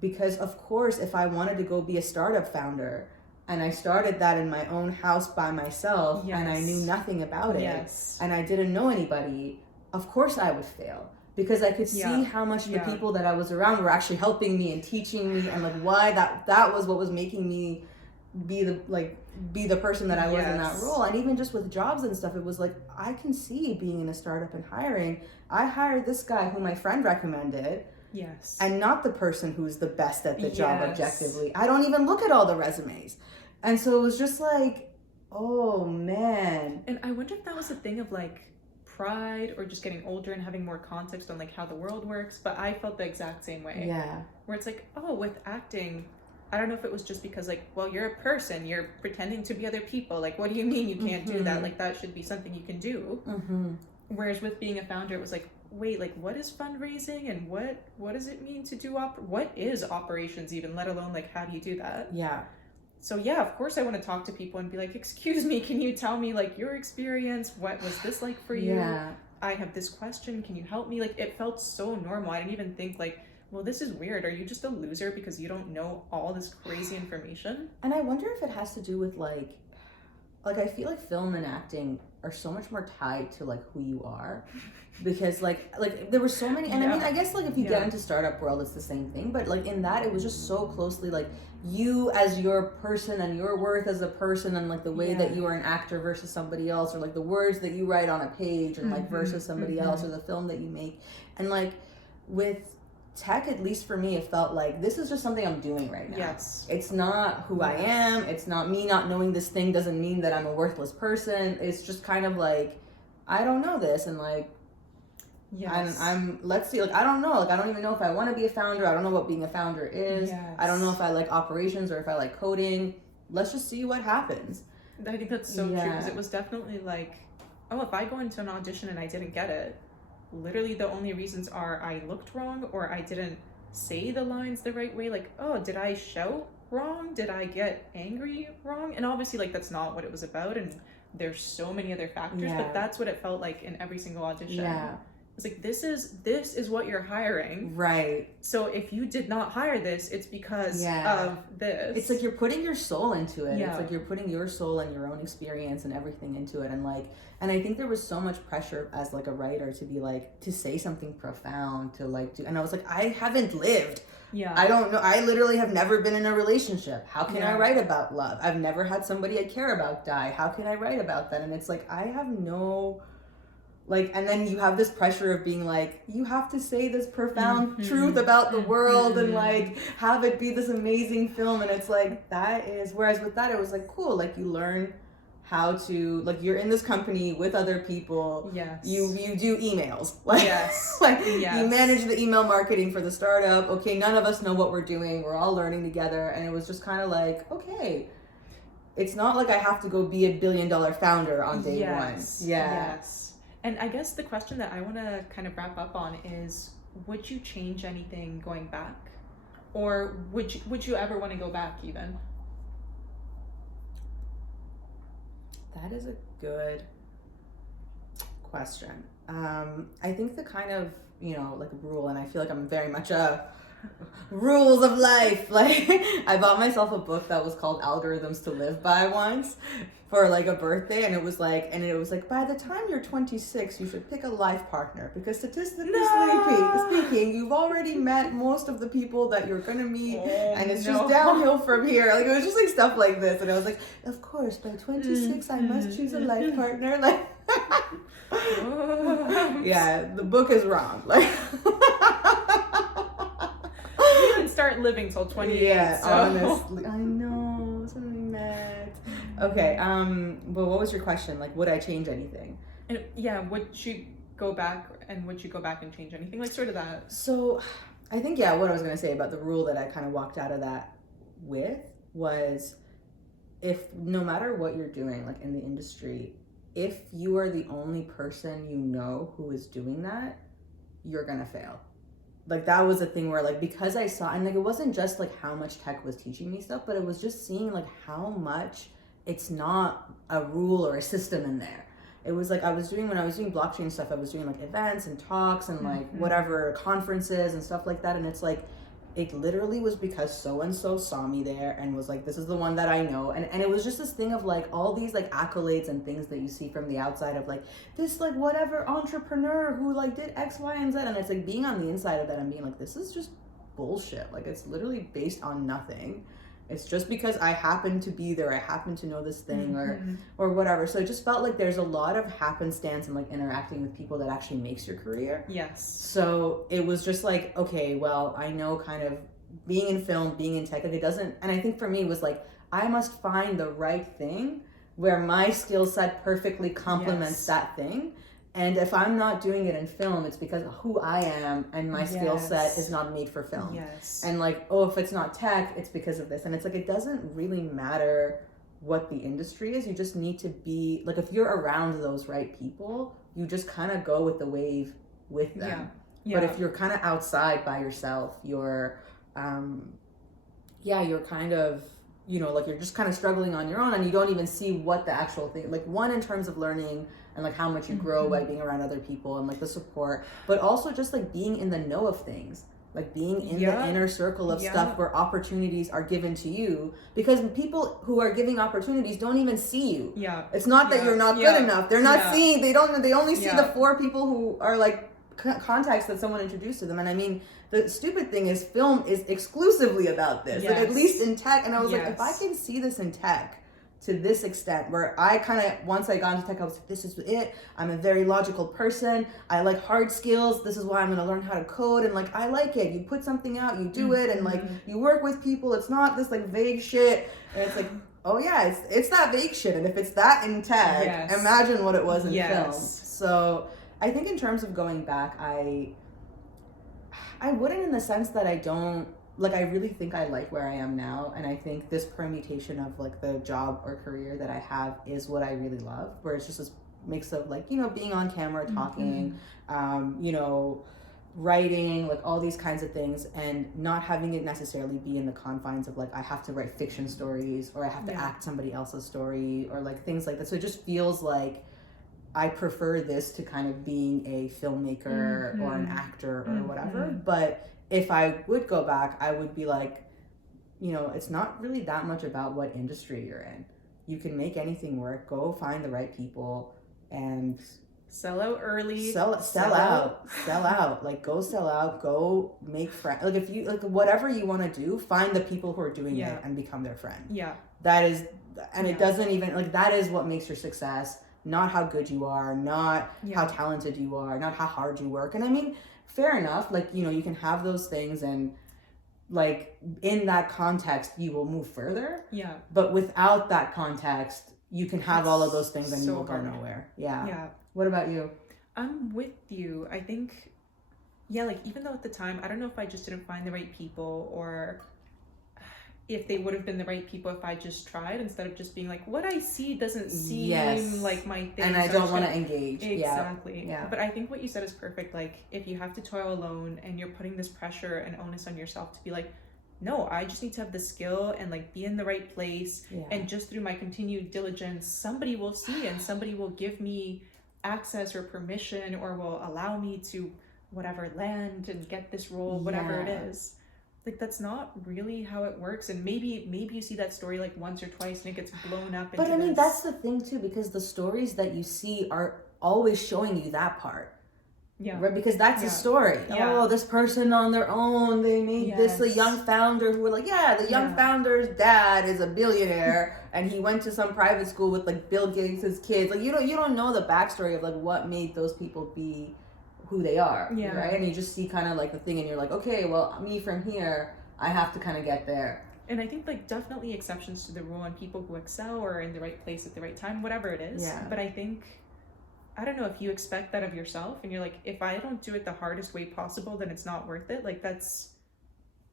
Because of course, if I wanted to go be a startup founder and I started that in my own house by myself and I knew nothing about it and I didn't know anybody, of course I would fail. Because I could see how much the people that I was around were actually helping me and teaching me and like why that was what was making me be the person that I was in that role. And even just with jobs and stuff, it was like I can see being in a startup and hiring. I hired this guy who my friend recommended. Yes. And not the person who's the best at the job objectively. I don't even look at all the resumes. And so it was just like, oh man. And I wonder if that was a thing of like pride or just getting older and having more context on like how the world works, but I felt the exact same way. Yeah. Where it's like, oh, with acting, I don't know if it was just because like, well, you're a person, you're pretending to be other people. Like, what do you mean you can't do that? Like, that should be something you can do. Whereas with being a founder, it was like, wait, like what is fundraising and what does it mean to do what is operations even, let alone like how do you do that? Yeah. So yeah, of course I want to talk to people and be like, excuse me, can you tell me like your experience? What was this like for you? Yeah. I have this question, can you help me? Like it felt so normal. I didn't even think like, well, this is weird. Are you just a loser because you don't know all this crazy information? And I wonder if it has to do with like I feel like film and acting are so much more tied to like who you are. Because like there were so many, and I mean I guess like if you get into startup world it's the same thing, but like in that it was just so closely like you as your person and your worth as a person and like the way that you are an actor versus somebody else, or like the words that you write on a page and like versus somebody else, or the film that you make. And like with tech, at least for me, it felt like this is just something I'm doing right now. Yes. It's not who I am. It's not me not knowing this thing doesn't mean that I'm a worthless person. It's just kind of like I don't know this, and like I'm let's see, like I don't know, like I don't even know if I want to be a founder. I don't know what being a founder is. I don't know if I like operations or if I like coding. Let's just see what happens. I think that's so true, because it was definitely like, oh, if I go into an audition and I didn't get it, literally the only reasons are I looked wrong or I didn't say the lines the right way. Like, oh, did I shout wrong? Did I get angry wrong? And obviously like that's not what it was about, and there's so many other factors, but that's what it felt like in every single audition. was like, this is what you're hiring. Right. So if you did not hire this, it's because of this. It's like you're putting your soul into it. Yeah. It's like you're putting your soul and your own experience and everything into it. And like, and I think there was so much pressure as like a writer to be like, to say something profound, to like do, and I was like, I haven't lived. Yeah. I don't know. I literally have never been in a relationship. How can I write about love? I've never had somebody I care about die. How can I write about that? And it's like, I have no, like, and then you have this pressure of being like, you have to say this profound truth about the world and like have it be this amazing film. And it's like, that is, whereas with that, it was like, cool. Like you learn how to, like, you're in this company with other people. Yes. You do emails. Like, yes. like you manage the email marketing for the startup. Okay, none of us know what we're doing. We're all learning together. And it was just kind of like, okay, it's not like I have to go be $1 billion founder on day one. Yeah. Yes. And I guess the question that I want to kind of wrap up on is, would you change anything going back? Or would you ever want to go back even? That is a good question. I think the kind of, you know, like rule, and I feel like I'm very much a rules of life. Like I bought myself a book that was called Algorithms to Live By once for like a birthday, and it was like by the time you're 26 you should pick a life partner, because statistically speaking you've already met most of the people that you're gonna meet, and it's just downhill from here. Like it was just like stuff like this, and I was like, of course by 26 I must choose a life partner. Like yeah, the book is wrong. Like you can start living till 28. Yeah, so. honestly, I know, something mad. Okay, but what was your question? Like, would I change anything? And would you go back, and would you go back and change anything? Like sort of that. So, I think what I was gonna say about the rule that I kind of walked out of that with was, if no matter what you're doing, like in the industry, if you are the only person you know who is doing that, you're gonna fail. Like that was a thing where like, because I saw, and like it wasn't just like how much tech was teaching me stuff, but it was just seeing like how much it's not a rule or a system in there. It was like when I was doing blockchain stuff, I was doing like events and talks and like whatever conferences and stuff like that, and it's like it literally was because so and so saw me there and was like, this is the one that I know, and it was just this thing of like all these like accolades and things that you see from the outside of like this like whatever entrepreneur who like did X, Y, and Z, and it's like being on the inside of that and being like, this is just bullshit. Like it's literally based on nothing. It's just because I happen to be there, I happen to know this thing or whatever. So it just felt like there's a lot of happenstance and like interacting with people that actually makes your career. Yes. So it was just like, okay, well, I know kind of being in film, being in tech, like it doesn't, and I think for me it was like, I must find the right thing where my skill set perfectly complements that thing. And if I'm not doing it in film, it's because of who I am and my skill set is not made for film. Yes. And like, oh, if it's not tech, it's because of this. And it's like, it doesn't really matter what the industry is. You just need to be, like, if you're around those right people, you just kind of go with the wave with them. Yeah. But if you're kind of outside by yourself, you're kind of, you know, like you're just kind of struggling on your own and you don't even see what the actual thing, like one in terms of learning and like how much you grow by being around other people and like the support, but also just like being in the know of things, like being in the inner circle of stuff where opportunities are given to you, because people who are giving opportunities don't even see you. Yeah. It's not that you're not good enough. They're not seeing, they only see the 4 people who are like contacts that someone introduced to them. And I mean, the stupid thing is film is exclusively about this, like at least in tech. And I was like, if I can see this in tech to this extent, where I kind of, once I got into tech, I was like, this is it. I'm a very logical person. I like hard skills. This is why I'm going to learn how to code. And like, I like it. You put something out, you do it. And like, you work with people. It's not this like vague shit. And it's like, oh yeah, it's that vague shit. And if it's that in tech, imagine what it was in film. So I think in terms of going back, I wouldn't, in the sense that I don't, like, I really think I like where I am now, and I think this permutation of like the job or career that I have is what I really love, where it's just this mix of like, you know, being on camera, talking, you know, writing, like all these kinds of things, and not having it necessarily be in the confines of like, I have to write fiction stories or I have to act somebody else's story or like things like that. So it just feels like I prefer this to kind of being a filmmaker or an actor or whatever. But if I would go back, I would be like, you know, it's not really that much about what industry you're in. You can make anything work. Go find the right people and sell out early. Sell out. Like, go sell out. Go make friends. Like, if you like whatever you want to do, find the people who are doing it and become their friend. Yeah. That is, and it doesn't even like that is what makes your success. Not how good you are, not how talented you are, not how hard you work. And I mean, fair enough. Like, you know, you can have those things and like in that context you will move further, but without that context you can have all of those things and you will go nowhere. What about you? I'm with you. I think like even though at the time I don't know if I just didn't find the right people, or if they would have been the right people if I just tried, instead of just being like, what I see doesn't seem like my thing, and I don't want to engage. Exactly. But I think what you said is perfect. Like, if you have to toil alone and you're putting this pressure and onus on yourself to be like, no, I just need to have the skill and like be in the right place, and just through my continued diligence somebody will see and somebody will give me access or permission, or will allow me to whatever land and get this role, whatever it is. Like, that's not really how it works. And maybe you see that story like once or twice and it gets blown up. But I mean, that's the thing too, because the stories that you see are always showing you that part. Right? Because that's the story. Oh, this person on their own, they made this a young founder who were like, the young founder's dad is a billionaire and he went to some private school with like Bill Gates' kids. Like, you don't know the backstory of like what made those people be who they are, right? And you just see kind of like the thing and you're like, okay, well, me from here, I have to kind of get there. And I think like definitely exceptions to the rule and people who excel or are in the right place at the right time, whatever it is. But I think, I don't know, if you expect that of yourself and you're like, if I don't do it the hardest way possible, then it's not worth it. Like, that's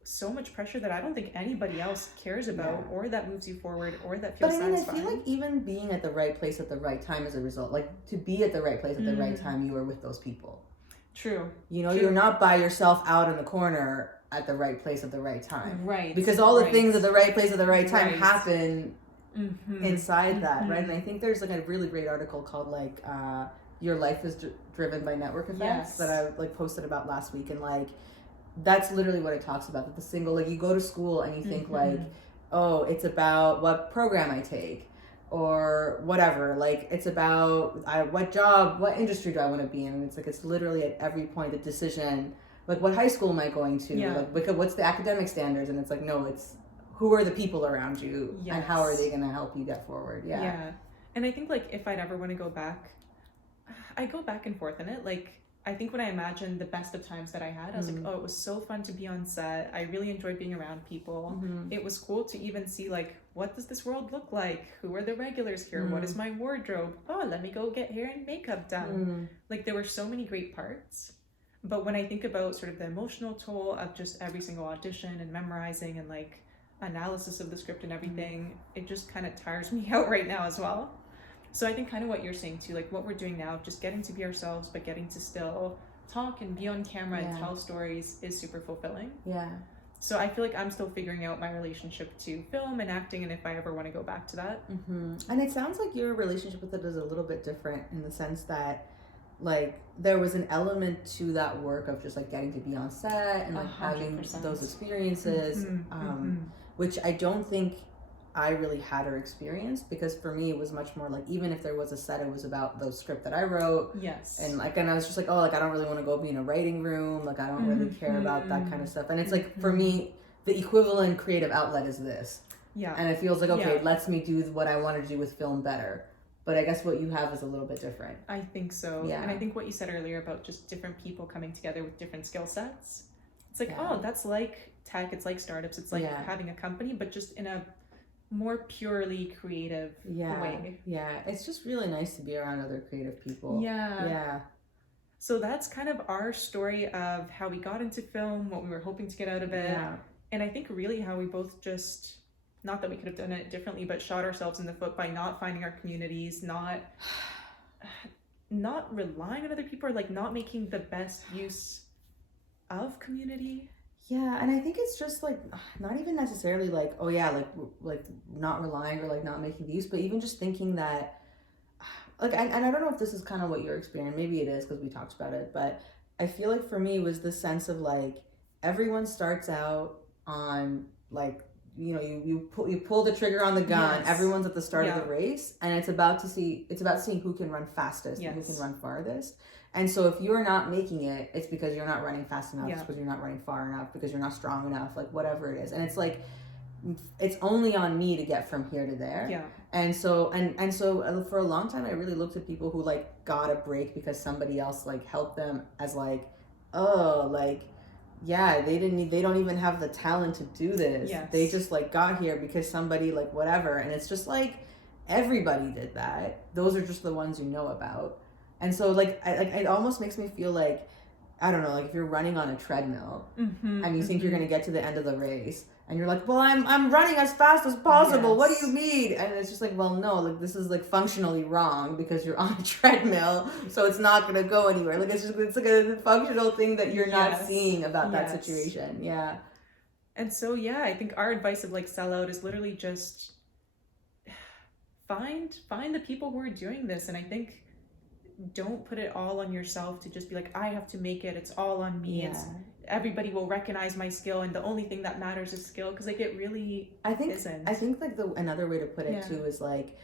so much pressure that I don't think anybody else cares about or that moves you forward or that feels satisfying. But I feel like even being at the right place at the right time is a result. Like, to be at the right place at the right time, you are with those people. True. You know, you're not by yourself out in the corner at the right place at the right time. Right. Because all the things at the right place at the right time happen inside that, right? And I think there's like a really great article called like Your Life is Driven by Network Effects that I like posted about last week, and like that's literally what it talks about. That the single, like, you go to school and you think like, oh, it's about what program I take or whatever, like it's about what job, what industry do I want to be in, and it's like it's literally at every point the decision, like what high school am I going to, like what's the academic standards, and it's like, no, it's who are the people around you and how are they going to help you get forward. And I think like if I'd ever want to go back, I go back and forth in it. Like, I think when I imagine the best of times that I had, I was like, oh, it was so fun to be on set. I really enjoyed being around people. It was cool to even see like, what does this world look like? Who are the regulars here? What is my wardrobe? Oh, let me go get hair and makeup done. Like, there were so many great parts. But when I think about sort of the emotional toll of just every single audition and memorizing and like analysis of the script and everything, it just kind of tires me out right now as well. So I think kind of what you're saying too, like what we're doing now, just getting to be ourselves, but getting to still talk and be on camera and tell stories is super fulfilling. So I feel like I'm still figuring out my relationship to film and acting, and if I ever want to go back to that. And it sounds like your relationship with it is a little bit different in the sense that like there was an element to that work of just like getting to be on set and like 100%. Having those experiences, which I don't think I really had or experienced, because for me it was much more like, even if there was a set, it was about the script that I wrote. And like, and I was just like, oh, like I don't really want to go be in a writing room, like I don't really care about that kind of stuff. And it's like, for me, the equivalent creative outlet is this. And it feels like, okay, it lets me do what I want to do with film better. But I guess what you have is a little bit different. I think so. And I think what you said earlier about just different people coming together with different skill sets, it's like, oh, that's like tech, it's like startups, it's like having a company, but just in a more purely creative way. It's just really nice to be around other creative people. So that's kind of our story of how we got into film, what we were hoping to get out of it, and I think really how we both just, not that we could have done it differently, but shot ourselves in the foot by not finding our communities, not relying on other people, or like not making the best use of community. And I think it's just like not even necessarily like, oh yeah, like not relying or like not making the use, but even just thinking that like, and I don't know if this is kind of what you're experiencing. Maybe it is because we talked about it, but I feel like for me was the sense of like everyone starts out on like you pull the trigger on the gun. Yes. Everyone's at the start Yeah. of the race, and it's about seeing who can run fastest and who Yes. can run farthest. And so if you're not making it, it's because you're not running fast enough. Yeah. It's because you're not running far enough. Because you're not strong enough. Like whatever it is, and it's like it's only on me to get from here to there. Yeah. And so for a long time I really looked at people who like got a break because somebody else like helped them as like, oh, like yeah, they don't even have the talent to do this. Yes. They just like got here because somebody like whatever. And it's just like everybody did that. Those are just the ones you know about. And so like it almost makes me feel like, I don't know, like if you're running on a treadmill and you think you're going to get to the end of the race and you're like, well, I'm running as fast as possible. Yes. What do you mean? And it's just like, well, no, like this is like functionally wrong because you're on a treadmill, so it's not going to go anywhere. Like it's like a functional thing that you're not Yes. seeing about that Yes. situation. Yeah. And so, yeah, I think our advice of like sellout is literally just find the people who are doing this. And I think don't put it all on yourself to just be like, I have to make it. It's all on me. Yeah. It's everybody will recognize my skill, and the only thing that matters is skill. Because like it really isn't. I think like another way to put it Yeah. too is like,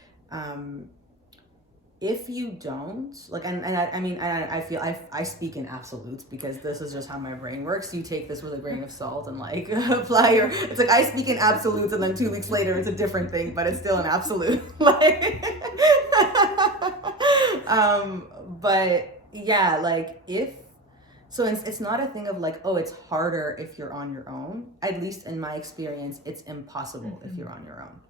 if you don't like, and I mean I feel I speak in absolutes because this is just how my brain works. You take this with a grain of salt and like apply your. It's like I speak in absolutes and then 2 weeks later it's a different thing, but it's still an absolute. Like, but yeah, like it's not a thing of like, oh, it's harder if you're on your own. At least in my experience, it's impossible if you're on your own.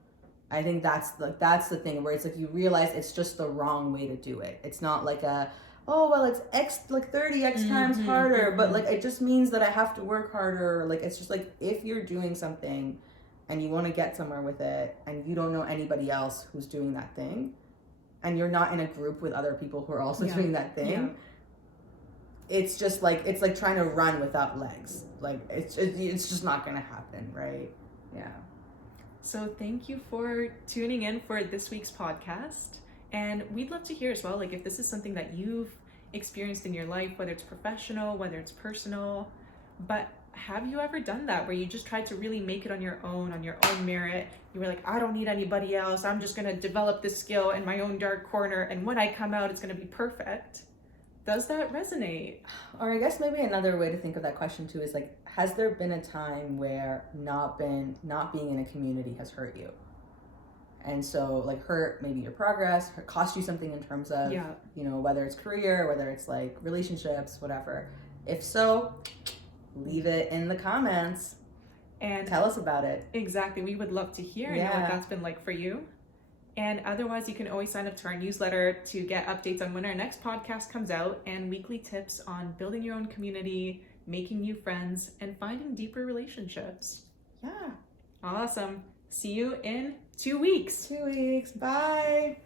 I think that's the thing where it's like you realize it's just the wrong way to do it. It's not like oh well, it's 30x times harder, but like it just means that I have to work harder. Like it's just like if you're doing something and you want to get somewhere with it and you don't know anybody else who's doing that thing and you're not in a group with other people who are also doing that thing. Yeah. It's just like it's like trying to run without legs. Like it's just not gonna happen, right? Yeah. So thank you for tuning in for this week's podcast. And we'd love to hear as well, like if this is something that you've experienced in your life, whether it's professional, whether it's personal, but have you ever done that where you just tried to really make it on your own merit? You were like, I don't need anybody else. I'm just going to develop this skill in my own dark corner. And when I come out, it's going to be perfect. Does that resonate? Or I guess maybe another way to think of that question too is like, has there been a time where not being in a community has hurt you? And so like hurt maybe your progress, cost you something in terms of, whether it's career, whether it's like relationships, whatever. If so, leave it in the comments and tell us about it. Exactly. We would love to hear and know what that's been like for you. And otherwise, you can always sign up to our newsletter to get updates on when our next podcast comes out and weekly tips on building your own community, making new friends, and finding deeper relationships. Yeah. Awesome. See you in 2 weeks. 2 weeks. Bye.